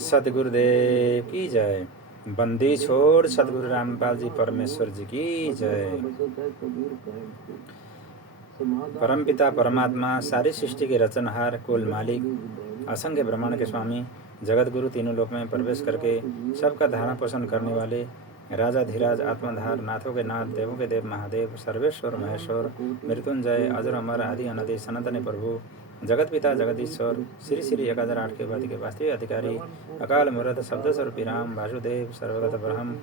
सतगुरुदेव की जय। बंदी छोड़ सतगुरु रामपाल जी परमेश्वर जी की जय। परमपिता परमात्मा, सारी सृष्टि के रचनहार, कुल मालिक, असंख्य ब्रह्मांड के स्वामी, जगत गुरु, तीनों लोक में प्रवेश करके सबका धारण पोषण करने वाले राजा धीराज, आत्मधार, नाथों के नाथ, देवों के देव महादेव, सर्वेश्वर महेश्वर, मृत्युंजय, अजर अमर, आदि अनंत सनातन प्रभु, जगत पिता जगदीश्वर, श्री श्री 1008 के वादी के वास्तविक अधिकारी, अकाल मूर्त शब्द स्वरूपी राम, वासुदेव, सर्वगत ब्रह्म,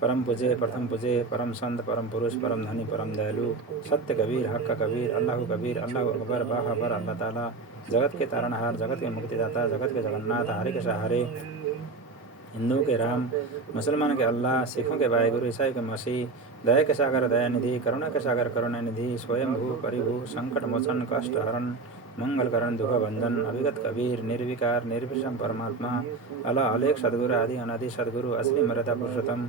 परम पूज्य, प्रथम पूज्य, परम संत, परम पुरुष, परम धनी, परम दयालु, सत्य कबीर, हक का कबीर, अल्लाह कबीर, अल्लाह अकबर, बाहबर, अल्लाह ताला, जगत के तारणहार, जगत के मुक्तिदाता, जगत के जगन्नाथ, हरे के सहारे, हिंदुओं के राम, मुसलमान के अल्लाह, सिखों के वाहेगुरु, ईसाई के मसीह, दया के सागर दयानिधि, करुणा के सागर करुणानिधि, स्वयंभू परिभू, संकट मोचन, कष्ट हरण, मंगल करण, दुख भंजन, अभिगत कबीर, निर्विकार निर्विषम परमात्मा, अला अलेख सदगुरु, आदि अनादि सदगुरु, असली मर्यादा पुरुषोत्तम,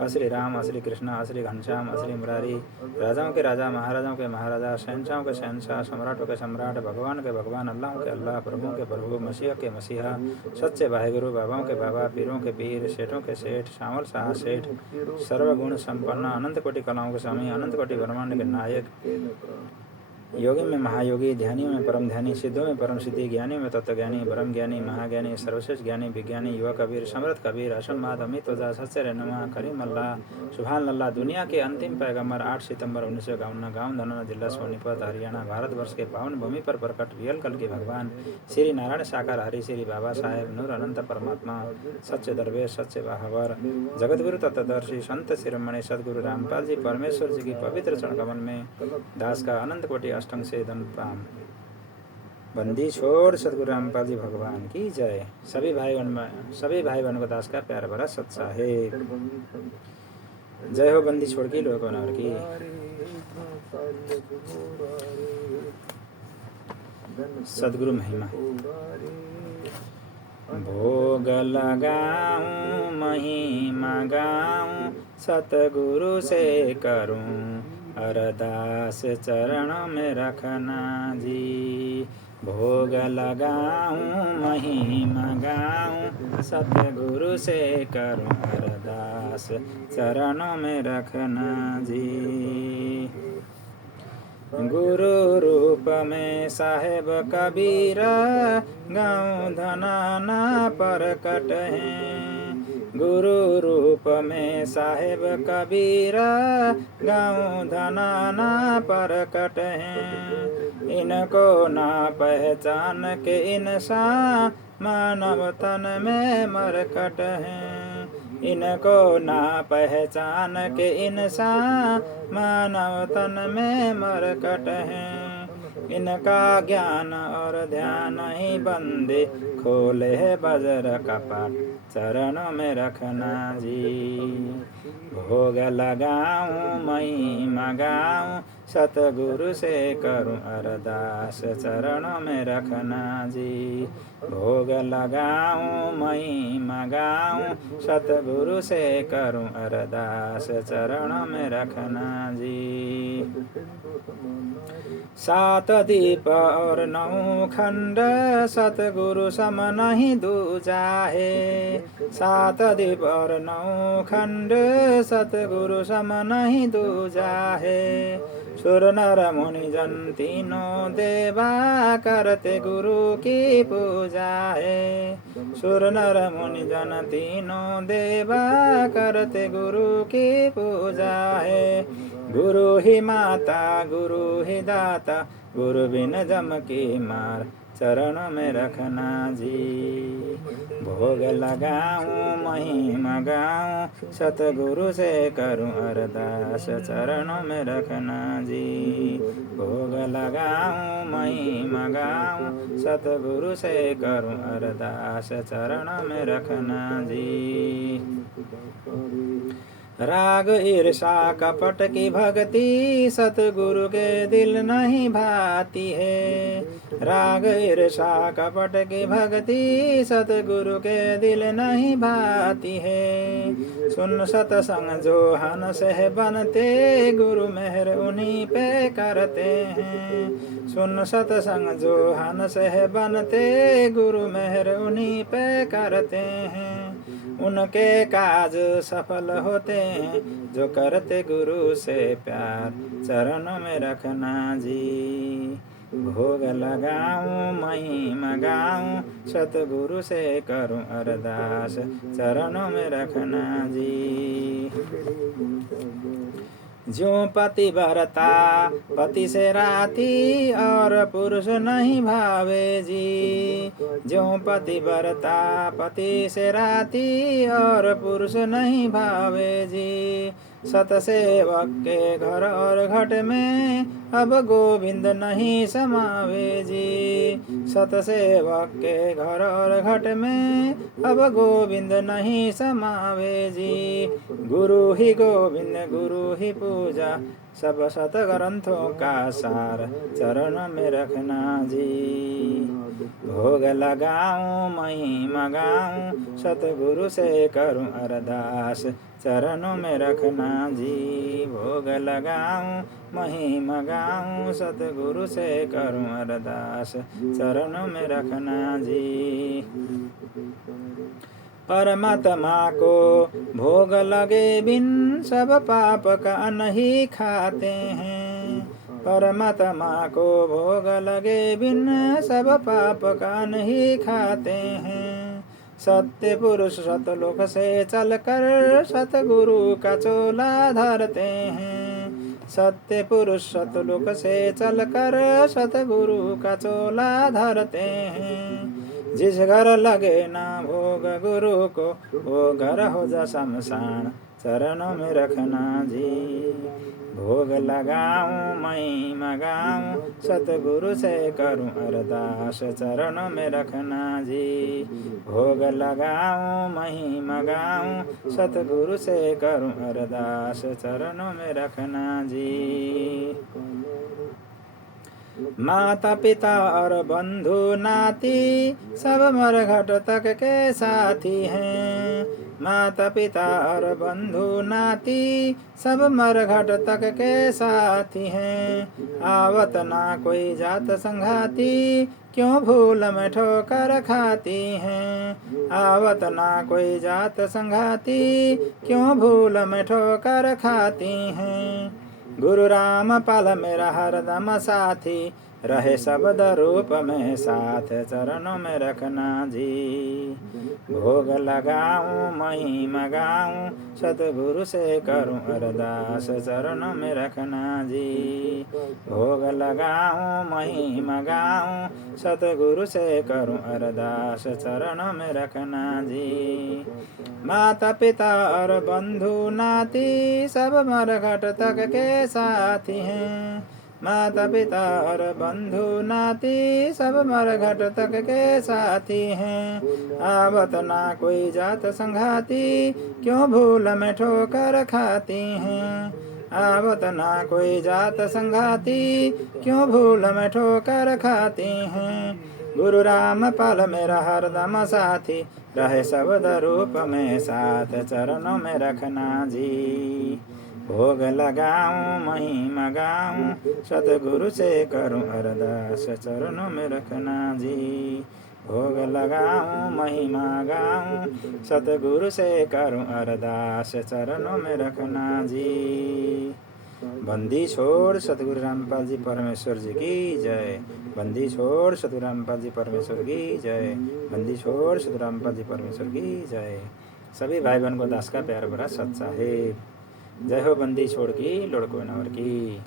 असली राम, असली कृष्ण, असली घनश्याम, असली मुरारी, राजाओं के राजा, महाराजाओं के महाराजा, शहनशाहों के शहनशाह, सम्राटों के सम्राट, भगवान के भगवान, अल्लाह के अल्लाह, प्रभुओं के प्रभु, मसीहा के मसीहा, सच्चे वाहेगुरु, बाबाओं के बाबा, पीरों के पीर, सेठों के सेठ, शामल शाह सेठ, सर्वगुण संपन्न, अनंत कोटि कलाओं के स्वामी, अनंत कोटि ब्रह्मांड के नायक, योगी में महायोगी, ध्यानियों में परम ध्यानी, सिद्धों में परम सिद्धि, ज्ञानियों में तत्वज्ञानी, ब्रह्म ज्ञानी, महाज्ञानी, सर्वश्रेष्ठ ज्ञानी, विज्ञानी, युवा कबीर, समर्थ कबीर, असम्माद, अमित वजा, सच्चे रहनुमा, करीम अल्लाह, सुभान अल्लाह, दुनिया के अंतिम पैगंबर, 8 सितंबर 1951, गाँव धनौरा, जिला सोनीपत, हरियाणा, भारतवर्ष के पावन भूमि पर प्रकट रियल कल के भगवान श्री नारायण साकार हरि श्री बाबा साहेब नूर अनंत परमात्मा, सच्चे दरवेश, सच्चे बाहवर, जगतगुरु तत्वदर्शी, संत शिरोमणि सदगुरु रामपाल जी परमेश्वर जी की पवित्र चरण कमल में दास का अनंत कोटि अष्टंग से धन प्राम। बंदी छोड़ सदगुरु रामपाल जी भगवान की जय। सभी भाई बहनों को दास का प्यार भरा सत्सा है। जय हो बंदी छोड़ की लोग बनवर की। सदगुरु महिमा। भोग लगाऊं महिमा गाऊं, सतगुरु से करूं अरदास चरणों में रखना जी। भोग लगाऊं महिमा गाऊं, सतगुरु से करूं अरदास चरणों में रखना जी। गुरु रूप में साहेब कबीरा, गाँव धनाना परकट हैं। गुरु रूप में साहेब कबीरा, गाँव धनाना परकट हैं। इनको ना पहचान के इंसान, मानव तन में मरकट हैं। इनको ना पहचान के इंसान, मानव तन में मरकट हैं। इनका ज्ञान और ध्यान ही बंदे, खोले है बजर कपाट चरणों में रखना जी। भोग लगाऊं महिमा गाऊं, सतगुरु से करूं अरदास चरणों में रखना जी। भोग लगाऊं महिमा गाऊं, सतगुरु से करूं अरदास चरणों में रखना जी। 7 दीप और 9 खंड, सतगुरु सम नहीं दूजा है। 7 दीप और 9 खंड, सतगुरु सम नहीं दूजा है। सुर नर मुनि जन तीनों देवा, करते गुरु की पूजा है। सुर नर मुनि जन तीनों देवा, करते गुरु की पूजा है। गुरु ही माता गुरु ही दाता, गुरु बिन जम की मार चरणों में रखना जी। भोग लगाऊं महिमा गाऊं, सतगुरु से करूं अरदास चरणों में रखना जी। भोग लगाऊं महिमा गाऊं, सतगुरु से करूं अरदास चरणों में रखना जी। राग ईर्षा कपट की भक्ति सतगुरु के दिल नहीं भाती है। राग ईर्षा कपट की भक्ति सतगुरु के दिल नहीं भाती है। सुन सतसंग जो हंस है बनते, गुरु मेहर उन्हीं पे करते हैं। सुन सतसंग जो हंस है बनते, गुरु मेहर उन्हीं पे करते हैं। उनके काज सफल होते हैं, जो करते गुरु से प्यार, चरणों में रखना जी। भोग लगाऊं महिमा गाऊं, सतगुरु से करूं अरदास, चरणों में रखना जी। ज्यों पतिव्रता पति से राती, और पुरुष नहीं भावे जी। ज्यों पतिव्रता पति से राती, और पुरुष नहीं भावे जी। सतसेवक के घर और घट में, अब गोविंद नहीं समावे जी। सतसेवक के घर और घट में, अब गोविंद नहीं समावे जी। गुरु ही गोविंद गुरु ही पूजा, सब सत ग्रंथों का सार, चरण में रखना जी। भोग लगाऊं महिमा गाऊं, सतगुरु से करूं अरदास, चरणों में रखना जी। भोग लगाऊं महिमा गाऊं, सतगुरु से करूं अरदास, चरणों में रखना जी। परमात्मा को भोग लगे बिन, सब पाप का नहीं खाते हैं। परमात्मा को भोग लगे बिन, सब पाप का नहीं खाते हैं। सत्य पुरुष सतलोक से चलकर, सतगुरु का चोला धरते हैं। सत्य पुरुष सतलोक से चलकर, सतगुरु का चोला धरते हैं। जिस घर लगे ना भोग गुरु को, वो घर हो जा शमशान, चरणों में रखना जी। भोग लगाऊं महिमा गाऊं, सतगुरु से करूं अरदास, चरणों में रखना जी। भोग लगाऊं महिमा गाऊं, सतगुरु से करूं अरदास, चरणों में रखना जी। माता पिता और बंधु नाती, सब मरघट तक के साथी हैं। माता पिता और बंधु नाती, सब मरघट तक के साथी हैं। आवत ना कोई जात संघाती, क्यों भूल में ठोकर खाती हैं। आवत ना कोई जात संघाती, क्यों भूल में ठोकर खाती हैं। गुरु राम पाल मेरा हरदम साथी, रहे शब्द रूप में साथ, चरणों में रखना जी। भोग लगाऊं महिमा गाऊं, सतगुरु से करूं अरदास, चरणों में रखना जी। भोग लगाऊं महिमा गाऊं, सतगुरु से करूं अरदास, चरणों में रखना जी। माता पिता और बंधु नाती, सब मरघट तक के साथी हैं। माता पिता और बंधु नाती, सब मरघट तक के साथी हैं। आवत ना कोई जात संघाती, क्यों भूल में ठोकर खाती हैं। आवत ना कोई जात संघाती, क्यों भूल में ठोकर खाती हैं। गुरु राम पाल मेरा हरदम साथी, रहे शब्द रूप में साथ, चरणों में रखना जी। भोग लगाऊं महिमा गाऊं, सतगुरु से करूं अरदास, चरणों में रखना जी। भोग लगाऊं महिमा गाऊं, सतगुरु से करूं अरदास, चरणों में रखना जी। बंदी छोड़ सतगुरु रामपाल जी परमेश्वर जी की जय। बंदी छोड़ सतगुरु रामपाल जी परमेश्वर की जय। बंदी छोड़ सतगुरु रामपाल जी परमेश्वर की जय। सभी भाई बहन को दास का प्यार भरा सत साहिब। जय हो बंदी छोड़ की लुढ़को नवर की।